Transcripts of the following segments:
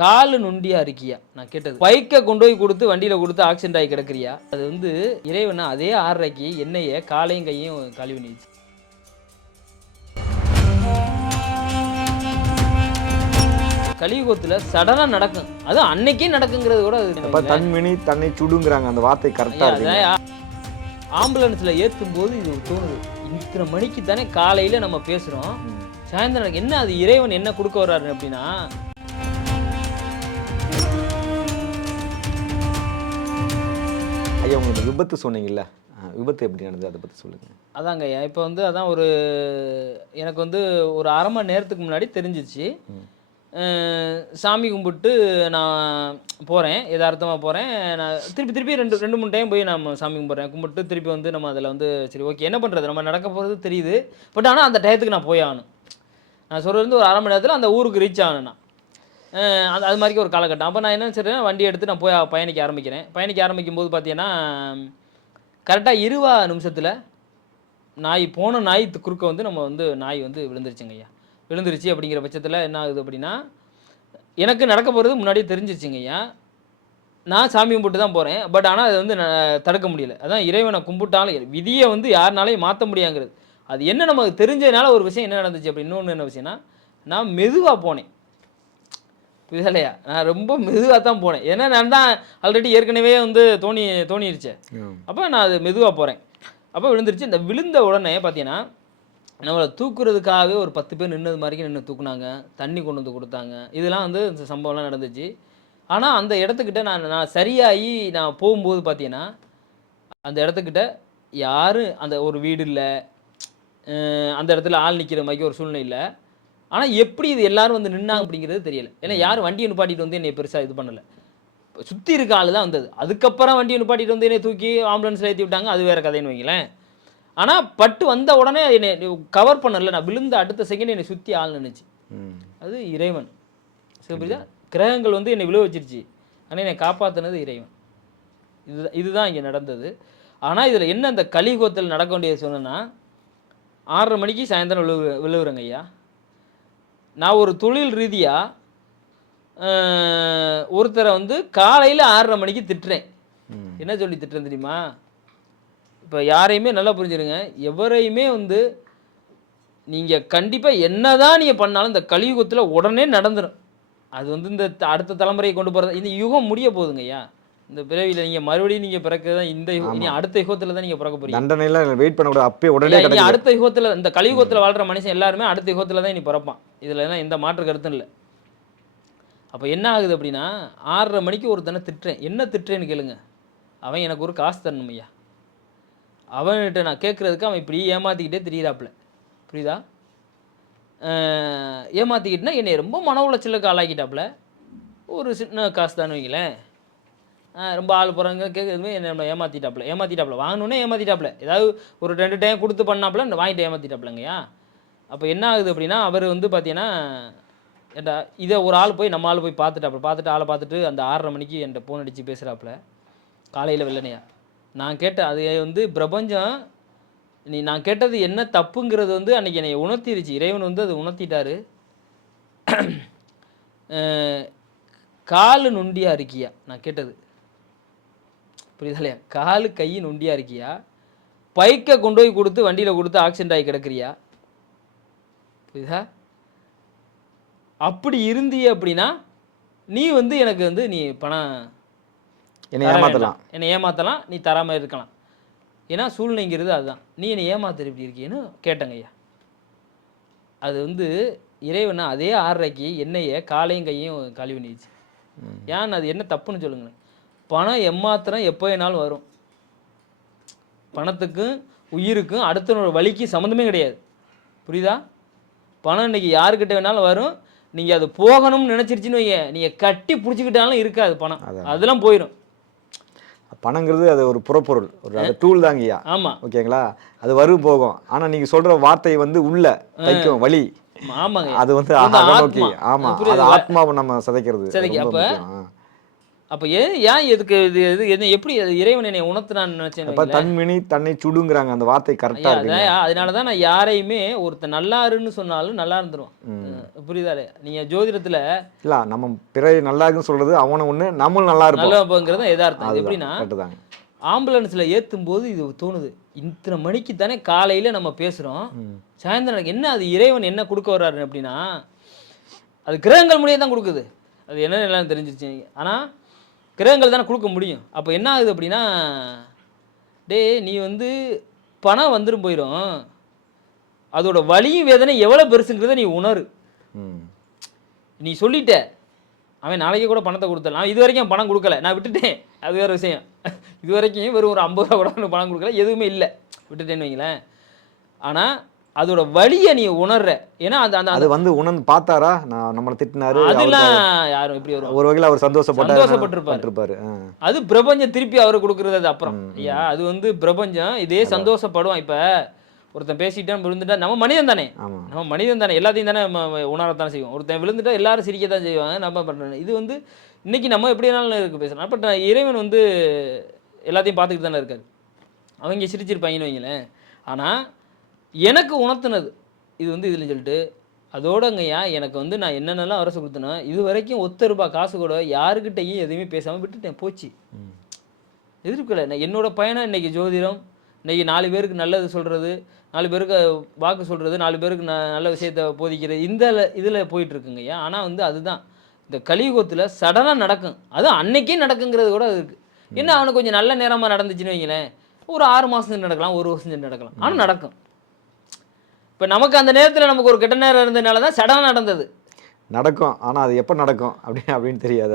காலு நொண்டியா இருக்கியா? நான் கேட்டது. பைக்கை கொண்டு போய் கொடுத்து வண்டியில கொடுத்து ஆக்சிடென்ட் ஆகி கிடக்குறியா? அது வந்து இறைவனா அதே 6:30க்கு என்னைய காலையும் கையும் கழுவி நீச்சு. கலியுகத்துல சடனா நடக்கும். அதுவும் அன்னைக்கே நடக்குங்கிறது கூட தன்வினி தன்னை சுடுங்கிறாங்க. அந்த வார்த்தை கரெக்டா இருக்கு. ஆம்புலன்ஸ்ல ஏற்றும் போது இது தோணுது. இத்தனை மணிக்கு தானே காலையில நம்ம பேசுறோம். சாயந்தரம் என்ன அது இறைவன் என்ன கொடுக்க வர்றாரு அப்படின்னா, ஐயா உங்களுக்கு விபத்து சொன்னீங்கல்ல, விபத்து எப்படி நடந்தது அதை பற்றி சொல்லுங்கள். அதாங்க ஐயா, இப்போ வந்து அதான் எனக்கு ஒரு அரை மணி நேரத்துக்கு முன்னாடி தெரிஞ்சிச்சு. சாமி கும்பிட்டு நான் போகிறேன், யதார்த்தமாக போகிறேன். நான் திருப்பி ரெண்டு மூணு டைம் போய் நம்ம சாமி கும்பிட்டு திருப்பி நம்ம அதில் சரி ஓகே என்ன பண்ணுறது, நம்ம நடக்க போகிறது தெரியுது. பட் ஆனால் அந்த டயத்துக்கு நான் போய் ஆகணும். நான் சொல்கிறது ஒரு அரை மணி நேரத்தில் அந்த ஊருக்கு ரீச் ஆகணும். நான் அது மாதிரி ஒரு காலகட்டம். அப்போ நான் என்ன செய்கிறேன், வண்டி எடுத்து நான் போய் பயணிக்க ஆரம்பிக்கிறேன். பயணிக்க ஆரம்பிக்கும் போது பார்த்தீங்கன்னா கரெக்டாக 20 நிமிஷத்தில் நாய் குறுக்க நம்ம நாய் விழுந்துருச்சுங்க ஐயா. விழுந்துருச்சு அப்படிங்கிற பட்சத்தில் என்ன ஆகுது அப்படின்னா, எனக்கு நடக்க போகிறது முன்னாடியே தெரிஞ்சிருச்சுங்க ஐயா. நான் சாமி கும்பிட்டு தான் போகிறேன். பட் ஆனால் அதை தடுக்க முடியல. அதான் இறைவனை கும்பிட்டாலும் விதியை யாருனாலையும் மாற்ற முடியாங்கிறது. அது என்ன நமக்கு தெரிஞ்சதுனால ஒரு விஷயம் என்ன நடந்துச்சு அப்படி. இன்னொன்று என்ன விஷயம்னா, நான் மெதுவாக போனேன். புரியலையா? நான் ரொம்ப மெதுவாக தான் போனேன். ஏன்னா நான் தான் ஆல்ரெடி ஏற்கனவே தோணிருச்சேன். அப்போ நான் அது மெதுவாக போகிறேன். அப்போ விழுந்துருச்சு. இந்த விழுந்த உடனே பார்த்தீங்கன்னா நம்மளை தூக்குறதுக்காகவே ஒரு 10 பேர் நின்னது மாதிரிக்கு நின்று தூக்குனாங்க. தண்ணி கொண்டு வந்து கொடுத்தாங்க. இதெல்லாம் இந்த சம்பவம்லாம் நடந்துச்சு. ஆனால் அந்த இடத்துக்கிட்ட நான் சரியாகி நான் போகும்போது பார்த்தீங்கன்னா அந்த இடத்துக்கிட்ட யாரும் அந்த ஒரு வீடு இல்லை, அந்த இடத்துல ஆள் நிற்கிற மாதிரி ஒரு சூழ்நிலை இல்லை. ஆனால் எப்படி இது எல்லாரும் நின்னாங்க அப்படிங்கிறது தெரியலை. ஏன்னா யாரும் வண்டியை நிப்பாட்டிட்டு என்னை பெருசாக இது பண்ணலை. சுற்றி இருக்க ஆள் தான் வந்தது. அதுக்கப்புறம் வண்டியை நிப்பாட்டிட்டு என்னை தூக்கி ஆம்புலன்ஸில் ஏற்றி விட்டாங்க. அது வேறு கதைன்னு வைங்களேன். ஆனால் பட்டு வந்த உடனே என்னை கவர் பண்ணல. நான் விழுந்த அடுத்த செகண்ட் என்னை சுற்றி ஆள் நின்றுச்சு. அது இறைவன். புரியுதா? கிரகங்கள் என்னை விழ வச்சிருச்சு. ஆனால் என்னை காப்பாற்றினது இறைவன். இதுதான் இங்கே நடந்தது. ஆனால் இதில் என்ன இந்த கலியுகத்தில் நடக்க வேண்டியது சொன்னேன்னா, 6:30 மணிக்கு சாயந்தரம் விழுவுறேங்க ஐயா. நான் ஒரு தொழில் ரீதியாக ஒருத்தரை காலையில் 6:30 மணிக்கு திட்டுறேன். என்ன சொல்லி திட்டுறேன் தெரியுமா? இப்போ யாரையுமே நல்லா புரிஞ்சுருங்க, எவரையுமே நீங்கள் கண்டிப்பாக என்ன தான் நீங்கள் பண்ணாலும் இந்த கலியுகத்தில் உடனே நடந்துடும். அது இந்த அடுத்த தலைமுறையை கொண்டு போகிறது. இந்த யுகம் முடிய போகுதுங்க ஐயா. இந்த பிறவியில் நீங்கள் மறுபடியும் நீங்கள் பிறக்க இந்த இனி அடுத்த யுகத்தில் தான் நீங்கள் பிறக்க போகிறீங்க. தண்டனையில் வெயிட் பண்ணக்கூடாது. அப்பயே உடனே அடுத்த யுகத்தில் இந்த கலியுகத்தில் வாழ்கிற மனுஷன் எல்லாருமே அடுத்த யுகத்தில் தான் இனி பிறப்பான். இதில் தான் எந்த மாற்று கருத்தும் இல்லை. அப்போ என்ன ஆகுது அப்படின்னா, 6:30 மணிக்கு ஒருத்தனை திட்டுறேன். என்ன திட்டுறேன்னு கேளுங்க. அவன் எனக்கு ஒரு காசு தரணும் ஐயா. அவன்கிட்ட நான் கேட்குறதுக்கு அவன் இப்படி ஏமாற்றிக்கிட்டே திரியிறாப்புல. புரியுதா? ஏமாற்றிக்கிட்டுனா என்னை ரொம்ப மன உளைச்சலுக்கு ஆளாக்கிட்டாப்புல. ஒரு சின்ன காசு தான் வைங்களேன். ரொம்ப ஆள் போகிறாங்க கேட்குறதுமே என்ன ஏமாற்றிட்டாப்புல வாங்கணுன்னே ஏமாற்றிட்டாப்புல. ஏதாவது ஒரு 2 டைம் கொடுத்து பண்ணாப்புல வாங்கிட்டு ஏமாற்றிட்டாப்புலங்கய்யா. அப்போ என்ன ஆகுது அப்படின்னா, அவர் பார்த்தீங்கன்னா ஏண்டா இதை ஒரு ஆள் போய் நம்ம ஆள் போய் பார்த்துட்டு ஆளை பார்த்துட்டு அந்த 6:30 மணிக்கு என்கிட்ட ஃபோன் அடித்து பேசுகிறாப்புல காலையில் வெள்ளனையா. நான் கேட்ட அது பிரபஞ்சம் நான் கேட்டது என்ன தப்புங்கிறது அன்றைக்கி என்னை உணர்த்திருச்சு. இறைவன் அது உணர்த்திட்டாரு. காலு நொண்டியாக இருக்கியா? நான் கேட்டது புரியுதா இல்லையா? காலு கை நொண்டியாக இருக்கியா? பைக்கை கொண்டு போய் கொடுத்து வண்டியில் கொடுத்து ஆக்சிடென்ட் ஆகி கிடக்குறியா? புரியுதா? அப்படி இருந்திய அப்படின்னா நீ எனக்கு நீ பணம் என்னை ஏமாற்றலாம், நீ தராமல் இருக்கலாம். ஏன்னா சூழ்நிலைங்கிறது அதுதான். நீ என்னை ஏமாத்துற இப்படி இருக்கேன்னு கேட்டங்க ஐயா. அது இறைவனா அதே 6:30க்கு என்னைய காலையும் கையும் கழுவி நீச்சு. ஏன் அது என்ன தப்புன்னு சொல்லுங்களேன். பணம் ஏமாத்திரம் எப்போ வேணாலும் வரும். பணத்துக்கும் உயிருக்கும் அடுத்த வழிக்கு சம்மந்தமே கிடையாது. புரியுதா? பணம் இன்னைக்கு யாருக்கிட்ட வேணாலும் வரும். நீங்கள் அது போகணும்னு நினச்சிருச்சுன்னு வைங்க, நீங்கள் கட்டி பிடிச்சிக்கிட்டாலும் இருக்காது பணம். அதெல்லாம் போயிடும். பணங்கிறது அது ஒரு புறப்பொருள், ஒரு டூல் தாங்கய்யா. ஆமாம், ஓகேங்களா? அது வரும் போகும். ஆனால் நீங்கள் சொல்கிற வார்த்தை உள்ள தைக்கும் வழி. ஆமாங்க, அது நோக்கி. ஆமாம், அது ஆத்மாவை நம்ம சிதைக்கிறது. அப்போ அப்போ ஏன் எதுக்கு இது என்ன எப்படி அது இறைவன் என்னை உணர்த்தினான்னு நினைச்சேன்னு அப்ப வைங்களேன். தன்வினை தன்னை சுடுங்கிறாங்க, அந்த வார்த்தை கரெக்டா இருக்கு. அதனால தான் நான் யாரையுமே ஒருத்தன் நல்லாருன்னு சொன்னாலும் நல்லா இருந்துருவான். புரியுதா இல்லையா? நீங்க ஜோதிடத்துல இல்ல நம்ம பிறரை நல்லா இருக்குன்னு சொல்றது அவன ஒண்ணு, நம்மளும் நல்லா இருப்போம். நல்லவங்கிறது தான் எதார்த்தம். இது எப்படின்னா கரெக்டுதாங்க. ஆம்புலன்ஸ்ல ஏத்தும் போது இது தோணுது, இத்தனை மணிக்கு தானே காலையில நம்ம பேசுறோம், சாயந்தரம் எனக்கு என்ன அது இறைவன் என்ன கொடுக்க வர்றாரு அப்படின்னா, அது கிரகங்கள் மூலியம் தான் கொடுக்குது. அது என்னன்னு எல்லாம் தெரிஞ்சிருச்சு. ஆனா கிரகங்கள் தானே கொடுக்க முடியும். அப்போ என்ன ஆகுது அப்படின்னா, டேய் நீ வந்து பணம் வந்துடும் போயிடும், அதோட வலியும் வேதனை எவ்வளோ பெருசுங்கிறத நீ உணரு. நீ சொல்லிட்ட அவன் நாளைக்கு கூட பணத்தை கொடுத்தலாம், இது வரைக்கும் பணம் கொடுக்கல, நான் விட்டுட்டேன், அது வேறு விஷயம். இது வரைக்கும் வெறும் ஒரு 50 ரூபா கூட பணம் கொடுக்கல, எதுவுமே இல்லை, விட்டுட்டேன்னு வைங்களேன். ஆனால் அதோட வலியை நீ உணர்ற. ஏன்னா அந்த அந்த அது வந்து உணர்ந்து பார்த்தாரா, நான் நம்மளை திட்டினாரு, அதெல்லாம் யாரும் எப்படி வரும், ஒரு வகையில் அவர் சந்தோஷப்பட்டிருப்பாரு. அது பிரபஞ்சம் திருப்பி அவரு கொடுக்குறது. அது அப்புறம் ஐயா அது வந்து பிரபஞ்சம் இதே சந்தோஷப்படுவான். இப்போ ஒருத்தன் பேசிட்டான் விழுந்துட்டா, நம்ம மனிதன் தானே, நம்ம மனிதன் தானே, எல்லாத்தையும் தானே உணரத்தானே செய்வோம். ஒருத்தன் விழுந்துட்டா எல்லாரும் சிரிக்கத்தான் செய்வாங்க. நம்ம பண்ணுறேன் இது வந்து இன்னைக்கு நம்ம எப்படி வேணாலும் இருக்கு பேசுகிறோம். பட் இறைவன் வந்து எல்லாத்தையும் பார்த்துக்கிட்டு தானே இருக்காரு. அவங்க சிரிச்சிருப்பாங்கன்னு வைங்களேன். ஆனால் எனக்கு உணர்த்தினது இது வந்து இதுன்னு சொல்லிட்டு அதோடங்கய்யா எனக்கு வந்து நான் என்னென்னலாம் அரசு கொடுத்தேனோ இது வரைக்கும் ₹1 காசு கூட யாருக்கிட்டையும் எதுவுமே பேசாமல் விட்டுட்டேன். போச்சு, எதிர்க்கலை. நான் என்னோட பயணம் இன்னைக்கு ஜோதிடம், இன்னைக்கு 4 பேருக்கு நல்லது சொல்கிறது, 4 பேருக்கு வாக்கு சொல்கிறது, 4 பேருக்கு நல்ல விஷயத்தை போதிக்கிறது, இந்த இதில் போயிட்டுருக்குங்கய்யா. ஆனால் வந்து அதுதான் இந்த கலியுகத்தில் சடனாக நடக்கும். அதுவும் அன்னைக்கே நடக்குங்கிறது கூட இருக்குது. என்ன அவனுக்கு கொஞ்சம் நல்ல நேரமாக நடந்துச்சுன்னு வைங்களேன், ஒரு 6 மாதம் நடக்கலாம், 1 வருஷம் நடக்கலாம், ஆனால் நடக்கும். இப்போ நமக்கு அந்த நேரத்தில் நமக்கு ஒரு கெட்ட நேரம் இருந்ததுனால தான் சடனாக நடந்தது. நடக்கும், ஆனால் அது எப்போ நடக்கும் அப்படின்னு தெரியாது.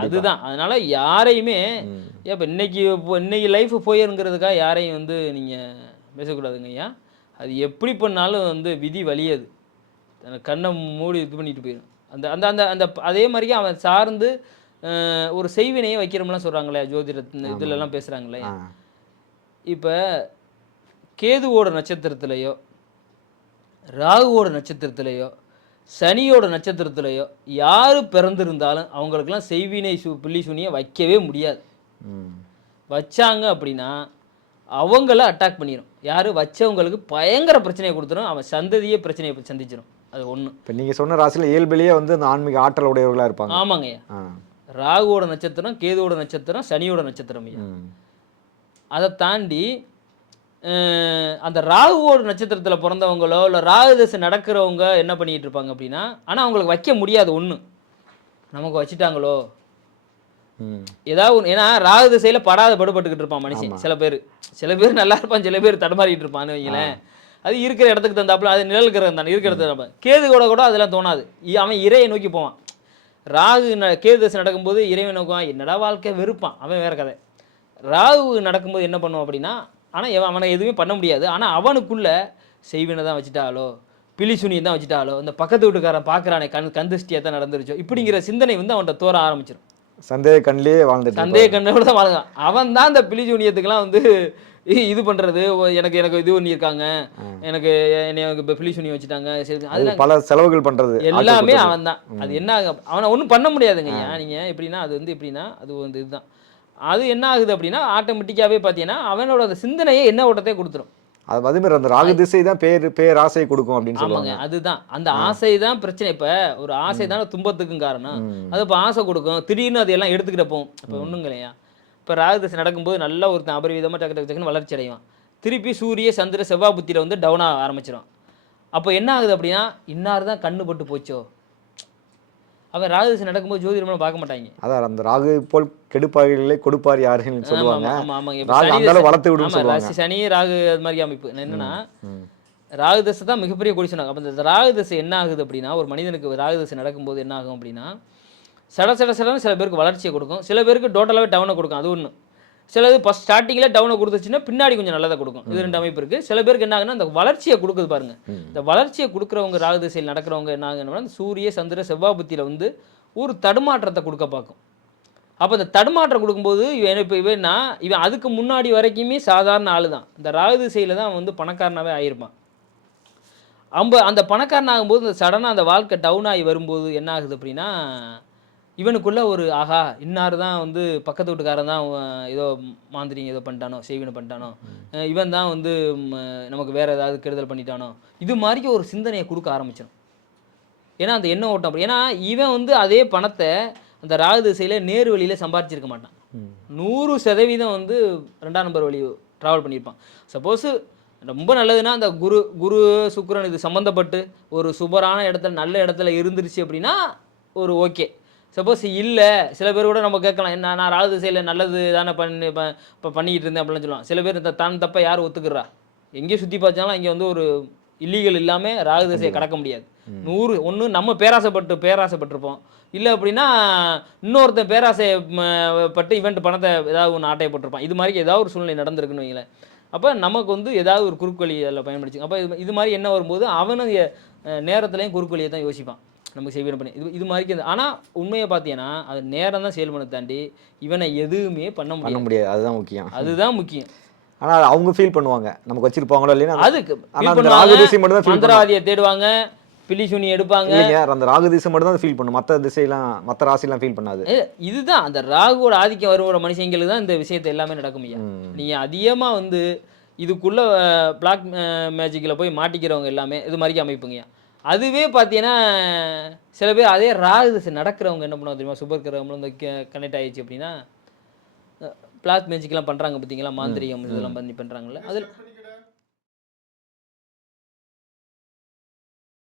அதுதான். அதனால யாரையுமே இப்போ இன்னைக்கு லைஃப் போயிருங்கிறதுக்காக யாரையும் வந்து நீங்கள் பேசக்கூடாதுங்க ஐயா. அது எப்படி பண்ணாலும் வந்து விதி வலியது, கண்ணை மூடி இது பண்ணிட்டு போயிடும். அந்த அந்த அந்த அந்த அதே மாதிரியே அவன் சார்ந்து ஒரு செய்வினையை வைக்கிறோம்லாம் சொல்கிறாங்களே ஜோதிட இதுலலாம் பேசுகிறாங்களே. இப்போ கேதுவோட நட்சத்திரத்திலையோ ராகுவோட நட்சத்திரத்திலையோ சனியோட நட்சத்திரத்திலையோ யார் பிறந்திருந்தாலும் அவங்களுக்கெல்லாம் செய்வினை பில்லி சூனியை வைக்கவே முடியாது. வச்சாங்க அப்படின்னா அவங்கள அட்டாக் பண்ணிடும். யார் வச்சவங்களுக்கு பயங்கர பிரச்சனையை கொடுத்துரும், அவன் சந்ததியே பிரச்சனையை சந்திச்சிடும். அது ஒன்று. இப்போ நீங்கள் சொன்ன ராசியில் இயல்பிலேயே வந்து அந்த ஆன்மீக ஆற்றல் உடையவர்களாக இருப்பாங்க. ஆமாங்கய்யா. ராகுவோட நட்சத்திரம், கேதுவோட நட்சத்திரம், சனியோட நட்சத்திரம். அதை தாண்டி அந்த ராகுவோட நட்சத்திரத்தில் பிறந்தவங்களோ இல்லை ராகு தசை நடக்கிறவங்க என்ன பண்ணிகிட்டு இருப்பாங்க அப்படின்னா, ஆனால் அவங்களுக்கு வைக்க முடியாது. ஒன்று நமக்கு வச்சுட்டாங்களோ ஏதாவது ஒன்று. ஏன்னா ராகு திசையில் படாத படுபட்டுக்கிட்டு இருப்பான் மனுஷன். சில பேர் நல்லா இருப்பான், சில பேர் தடுமாறிட்டு இருப்பான்னு வைங்களேன். அது இருக்கிற இடத்துக்கு தந்தாப்புல, அது நிழல் கிரகம் தானே, இருக்கிற இடத்துல. கேது கூட அதெல்லாம் தோணாது, அவன் இறையை நோக்கி போவான். ராகு கேது தசை நடக்கும்போது இறைவன் நோக்குவான், என்னடா வாழ்க்கை வெறுப்பான், அவன் வேற கதை. ராகு நடக்கும்போது என்ன பண்ணுவான் அப்படின்னா, ஆனால் அவனை எதுவுமே பண்ண முடியாது. ஆனால் அவனுக்குள்ள செய்வினை தான் வச்சுட்டாலோ, பில்லி சுனியை தான் வச்சுட்டாலோ, இந்த பக்கத்து வீட்டுக்காரன் பார்க்குறானே கந்திஷ்டியாக தான் நடந்துருச்சோ, இப்படிங்கிற சிந்தனை வந்து அவன்கிட்ட தோற ஆரம்பிச்சிடும். சந்தேக கண்ணிலேயே வாழ்ந்துட்டு, சந்தேக கண்ணோட தான் வாழ்ந்தான். அவன் தான் இந்த பில்லி சூனியத்துக்கெல்லாம் வந்து இது பண்ணுறது, எனக்கு இது பண்ணியிருக்காங்க, எனக்கு பில்லி சூனியம் வச்சுட்டாங்க, அதெல்லாம் பல செலவுகள் பண்ணுறது எல்லாமே அவன் தான். அது என்ன அவனை ஒன்றும் பண்ண முடியாதுங்க ஐயா. நீங்கள் எப்படின்னா அது வந்து எப்படின்னா அது வந்து இதுதான். அது என்ன ஆகுது அப்படின்னா ஆட்டோமேட்டிக்காகவே பார்த்தீங்கன்னா அவனோட அந்த சிந்தனையை என்ன ஓட்டத்தை கொடுத்துரும். அதே மாதிரி அந்த ராகு திசை தான் பேர் ஆசையை கொடுக்கும் அப்படின்னு சொல்லுவாங்க. அதுதான் அந்த ஆசை தான் பிரச்சனை. இப்போ ஒரு ஆசை தானே துன்பத்துக்கும் காரணம். அது இப்போ ஆசை கொடுக்கும், திடீர்னு அது எல்லாம் எடுத்துக்கிட்ட போகும். இப்போ ஒன்றுங்க இல்லையா, இப்போ ராகு திசை நடக்கும்போது நல்லா ஒருத்தன் அபரிவிதமாக டக்கு டக்கு டக்குன்னு வளர்ச்சி அடைவான். திருப்பி சூரிய சந்திர செவ்வாய் புத்தியில் வந்து டவுனாக ஆரம்பிச்சிடும். அப்போ என்ன ஆகுது அப்படின்னா, இன்னார் தான் கண்ணு பட்டு போச்சோ. அவன் ராகு திசை நடக்கும்போது ஜோதிடம்லாம் பார்க்க மாட்டாங்க. அதான் அந்த ராகு போல் கெடுப்பார்களே கொடுப்பார் யாருன்னு சொல்லுவாங்க. சனி ராகு அது மாதிரி அமைப்பு என்னன்னா, ராகு தசை தான் மிகப்பெரிய கொடிசனாகும். அப்போ இந்த ராகு தசை என்ன ஆகுது அப்படின்னா, ஒரு மனிதனுக்கு ராகு தசை நடக்கும்போது என்ன ஆகும் அப்படின்னா, சடன்னு சில பேருக்கு வளர்ச்சியை கொடுக்கும், சில பேருக்கு டோட்டலாகவே டவுனை கொடுக்கும். அது ஒன்று. சிலது ஃபஸ்ட் ஸ்டார்டிங்கில் டவுனை கொடுத்துச்சுன்னா பின்னாடி கொஞ்சம் நல்லதை கொடுக்கும். இது 2 அமைப்பு இருக்குது. சில பேருக்கு என்ன ஆகுன்னா, அந்த வளர்ச்சியை கொடுக்குது பாருங்க. இந்த வளர்ச்சியை கொடுக்குறவங்க ராகு திசையில் நடக்கிறவங்க என்ன ஆகுன்னா, சூரிய சந்திர செவ்வாய் புத்தியில் வந்து ஒரு தடுமாற்றத்தை கொடுக்க பார்க்கும். அப்போ இந்த தடுமாற்றம் கொடுக்கும்போது இவன் அதுக்கு முன்னாடி வரைக்குமே சாதாரண ஆள் தான். இந்த ராகு திசையில் தான் வந்து பணக்காரனாகவே ஆகிருப்பான். அந்த பணக்காரன் ஆகும்போது இந்த சடனாக அந்த வாழ்க்கை டவுன் ஆகி வரும்போது என்ன ஆகுது அப்படின்னா, இவனுக்குள்ள ஒரு ஆஹா இன்னார் தான் வந்து பக்கத்து வீட்டுக்காரன் தான் ஏதோ மாந்திரிங்க ஏதோ பண்ணிட்டானோ செய்வினை பண்ணிட்டானோ இவன் தான் வந்து நமக்கு வேற ஏதாவது கெடுதல் பண்ணிட்டானோ இது மாதிரி ஒரு சிந்தனையை கொடுக்க ஆரம்பிச்சிடும். ஏன்னா அந்த எண்ணம் ஓட்டம் அப்படி. ஏன்னா இவன் வந்து அதே பணத்தை அந்த ராகு திசையில் நேர் வழியில் சம்பாரிச்சிருக்க மாட்டான். 100% வந்து 2ஆம் நம்பர் வழி ட்ராவல் பண்ணியிருப்பான். சப்போஸு ரொம்ப நல்லதுன்னா அந்த குரு சுக்கிரன் இது சம்மந்தப்பட்டு ஒரு சூப்பரான இடத்துல நல்ல இடத்துல இருந்துருச்சு அப்படின்னா ஒரு ஓகே. சப்போஸ் இல்லை சில பேர் கூட நம்ம கேட்கலாம், என்ன நான் ராகு திசையில் நல்லது தானே இப்போ பண்ணிக்கிட்டு இருந்தேன் அப்படிலாம் சொல்லுவான். சில பேர் தான் தப்பை யார் ஒத்துக்கிறா? எங்கேயும் சுற்றி பார்த்தாலும் இங்கே வந்து ஒரு இல்லீகல் இல்லாமல் ராகு திசையை கடக்க முடியாது. 100 ஒன்று நம்ம பேராசைப்பட்டிருப்போம், இல்லை அப்படின்னா இன்னொருத்தன் பேராசைப்பட்டு இவன்ட்டு பணத்தை ஏதாவது ஒன்று ஆட்டையப்பட்டிருப்பான். இது மாதிரி ஏதாவது ஒரு சூழ்நிலை நடந்திருக்குன்னு வைங்களேன். அப்போ நமக்கு வந்து ஏதாவது ஒரு குறுக்கு வழி அதில் பயன்படுத்தி அப்போ இது மாதிரி என்ன வரும்போது அவனும் நேரத்துலையும் குறுக்கு வழியை தான் யோசிப்பான் நமக்கு செய்வன பண்ணி இது மாதிரி. ஆனால் உண்மையை பார்த்தீங்கன்னா அது நேரம் தான் செயல் பண்ண தாண்டி இவனை எதுவுமே பண்ண முடியாது. அதுதான் முக்கியம். அதுதான் முக்கியம். ஆனால் அவங்க ஃபீல் பண்ணுவாங்க நமக்கு வச்சிருப்பாங்களோ இல்லைன்னா அதுக்கு மந்திரவாதியை தேடுவாங்க, பிலிசுனி எடுப்பாங்க. அந்த ராகு திசை மட்டும் தான் ஃபீல் பண்ணும், மற்ற திசையெல்லாம் மற்ற ராசிலாம் ஃபீல் பண்ணாது. இதுதான் அந்த ராகுவோட ஆதிக்கம் வருவோட மனுஷங்களுக்கு தான் இந்த விஷயத்தை எல்லாமே நடக்கும். ஐயா நீங்கள் அதிகமாக வந்து இதுக்குள்ள பிளாக் மேஜிக்கில் போய் மாட்டிக்கிறவங்க எல்லாமே இது மாதிரி அமைப்புங்கய்யா. அதுவே பார்த்தீங்கன்னா சில பேர் அதே ராகு திசை நடக்கிறவங்க என்ன பண்ணுவாங்க தெரியுமா? சுபர் கிரகங்களும் இந்த கனெக்ட் ஆயிடுச்சு அப்படின்னா பிளாக் மேஜிக்லாம் பண்ணுறாங்க பார்த்தீங்களா, மாந்திரிகம் இதெல்லாம் பண்ணி பண்ணுறாங்கல்ல அதில்